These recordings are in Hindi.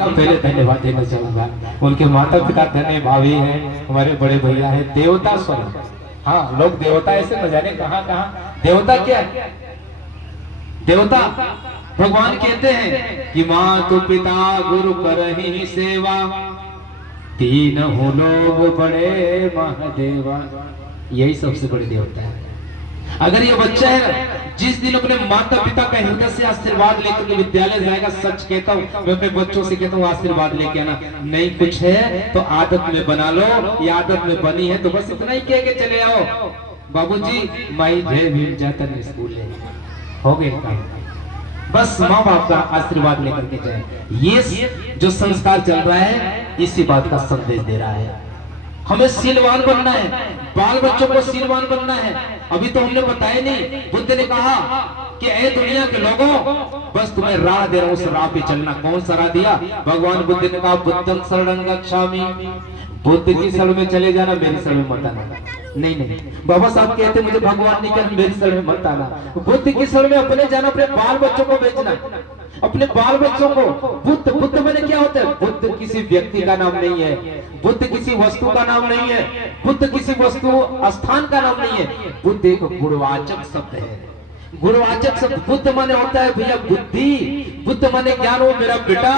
पहले धन्यवाद देना चाहूंगा। उनके माता पिता धन्य भावी हैं, हमारे बड़े भैया हैं, देवता स्वरूप। हाँ, लोग देवता ऐसे न जाने कहाँ कहाँ देवता क्या है। देवता भगवान कहते हैं कि मातु पिता गुरु करहि सेवा, तीन हो लोग बड़े महादेवा। यही सबसे बड़े देवता है। अगर ये बच्चा है जिस दिन अपने माता पिता का हृदय से आशीर्वाद लेकर के विद्यालय जाएगा, सच कहता हूँ मैं अपने बच्चों से कहता हूँ आशीर्वाद लेके आना। नहीं कुछ है तो आदत में बना लो, ये आदत में बनी है तो बस इतना ही कह के चले आओ, बाबूजी माई जय भीम जाता नहीं स्कूल है, हो गए काम। बस माँ बाप का आशीर्वाद लेकर के जाए। ये जो संस्कार चल रहा है इसी बात का संदेश दे रहा है। हमें शीलवान बनना है, बाल बच्चों को शीलवान बनना है। अभी तो हमने बताया नहीं, बुद्ध ने कहा कि ऐ दुनिया के लोगों, बस तुम्हें राह दे रहा हूं, उस राह पे चलना। कौन सा राह दिया? भगवान बुद्ध ने कहा बुद्धं शरणं गच्छामि, बुद्ध की शरण में चले जाना, मेरी शरण में मत आना। नहीं नहीं, बाबा साहब कहते मुझे भगवान ने कहा मेरी शरण में मत आना। बुद्ध की शरण में अपने जाना, अपने बाल बच्चों को भेजना, अपने बाल बच्चों को। बुद्ध बुद्ध मैंने क्या होता है? बुद्ध किसी व्यक्ति का नाम नहीं है, बुद्ध किसी वस्तु का नाम नहीं है, बुद्ध किसी वस्तु स्थान का नाम नहीं है। बुद्ध एक गुणवाचक शब्द है। गुणवाचक शब्द बुद्ध माने होता है भैया बुद्धि, बुद्ध माने ज्ञान। हो मेरा बेटा,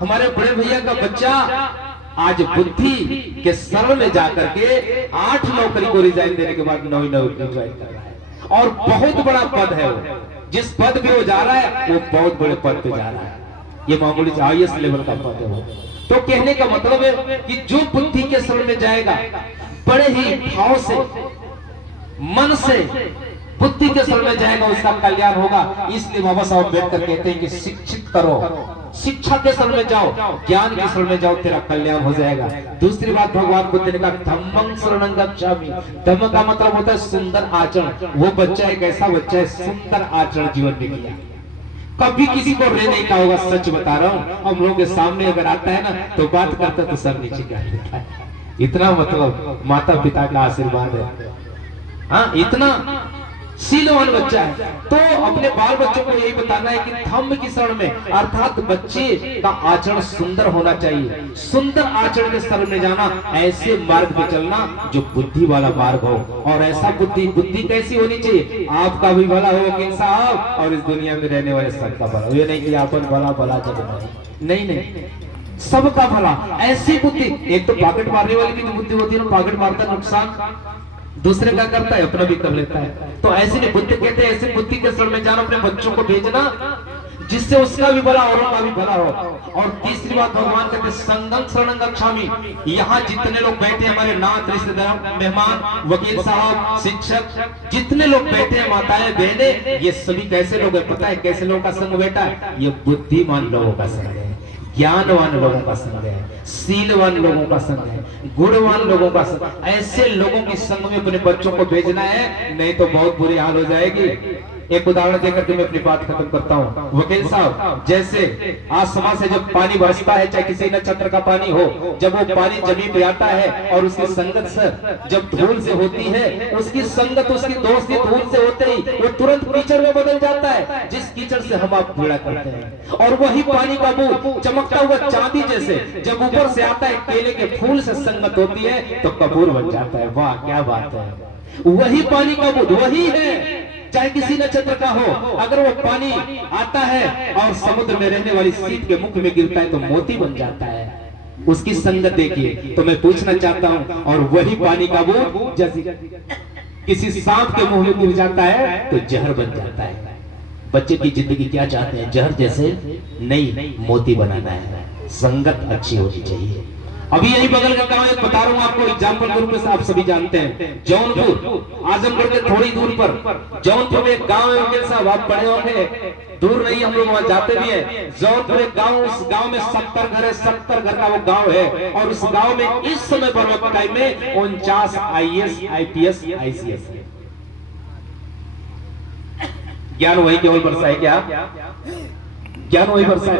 हमारे बड़े भैया का बच्चा आज बुद्धि के शरण में जाकर के 8 नौकरी को रिजाइन देने के बाद 9 नौकरी ज्वाइन कर रहा है, और बहुत बड़ा पद है वो। जिस पद पे वो जा रहा है वो बहुत बड़े पद पे जा रहा है, ये मामूली हाईएस्ट लेवल का पद है वो। तो कहने का मतलब है कि जो बुद्धि के शरण में जाएगा, बड़े ही भाव से मन से बुद्धि के शरण में जाएगा, उसका कल्याण होगा। इसलिए बाबा साहब अम्बेडकर कहते हैं कि शिक्षित करो, शिक्षा के शरण में जाओ, ज्ञान के शरण में जाओ, तेरा कल्याण हो जाएगा। दूसरी बात भगवान बुद्ध ने कहा धम्मं शरणं गच्छामि। धम्म का मतलब होता है सुंदर आचरण। वो बच्चा एक ऐसा बच्चा है सुंदर आचरण जीवन में किया, कभी किसी को रे नहीं कहा होगा। सच बता रहा हूँ, हम लोगों के सामने अगर आता है ना तो बात करता तो सर नीचे कर देता है। इतना मतलब माता पिता का आशीर्वाद है। हाँ, इतना शीलवान बच्चा है। तो अपने बाल बच्चों को यही बताना है कि धम्म की शरण में, अर्थात बच्चे का आचरण सुंदर होना चाहिए। सुंदर आचरण के शरण में जाना, ऐसे मार्ग पे चलना जो बुद्धि वाला मार्ग हो। और ऐसा बुद्धि कैसी होनी चाहिए? आपका भी भला हो वकील साहब, और इस दुनिया में रहने वाले सबका भला हो। ये नहीं कि अपन भला भला जग नहीं, नहीं, सबका भला। ऐसी बुद्धि, एक तो पॉकेट मारने वाली की जो बुद्धि होती है ना, पॉकेट मारता नुकसान, दूसरे का करता है अपना भी कर लेता है। तो ऐसे नहीं, बुद्ध कहते हैं ऐसे बुद्धि के शरण में जाना, अपने बच्चों को भेजना जिससे उसका भी भला औरों का भी भला हो। और तीसरी बात भगवान कहते हैं संघं शरणं गच्छामि। यहाँ जितने लोग बैठे हैं, हमारे नाथ, रिश्तेदार, मेहमान, वकील साहब, शिक्षक, जितने लोग बैठे हैं, माताएं, बहनें, ये सभी कैसे लोग हैं पता है? कैसे लोगों का संग बैठा है? ये बुद्धिमान लोगों का संग है, ज्ञानवान लोगों का संग है, शीलवान लोगों का संग है, गुणवान लोगों का संग। ऐसे लोगों के संग में अपने बच्चों को भेजना है, नहीं तो बहुत बुरी हाल हो जाएगी। एक उदाहरण देकर के मैं अपनी बात खत्म करता हूँ। वकील साहब, जैसे आसमान से जब पानी बरसता है, चाहे किसी नक्षत्र का पानी हो, जब वो पानी जमीन पे आता है और उसकी संगत से जब धूल से होती है, उसकी संगत, उसकी दोस्ती धूल से होते ही वो तुरंत कीचड़ में बदल जाता है, जिस कीचड़ से हम आप पीड़ा करते हैं। और वही पानी का बूंद चमकता हुआ चांदी जैसे जब ऊपर से आता है, केले के फूल से संगत होती है तो कपूर बन जाता है। वाह क्या बात है! वही पानी का बूंद वही है, चाहे किसी नक्षत्र का हो, अगर वो पानी आता है और समुद्र में रहने वाली सीप के मुख में गिरता है तो मोती बन जाता है। उसकी संगत देखिए। तो मैं पूछना चाहता हूं, और वही पानी का बूंद जैसे किसी सांप के मुंह में गिर जाता है तो जहर बन जाता है। बच्चे की जिंदगी क्या चाहते हैं? जहर जैसे नहीं, मोती बनाना है। संगत अच्छी होनी चाहिए। अभी यही बगल का गांव एक बता रहा हूँ आपको, एग्जाम्पल के रूप में आप सभी जानते हैं, जौनपुर, आजमगढ़ के थोड़ी दूर पर जौनपुर में एक गांव है। वकील साहब आप पढ़े होंगे, दूर नहीं, हम लोग वहां जाते भी हैं। जौनपुर एक गांव, उस गांव में 70 घर है, 70 घर का वो गांव है। और उस गांव में इस समय पर टाइम में 49 IAS, IPS, ICS है। ज्ञान वही केवल बरसा है क्या? ज्ञान वही बरसा है।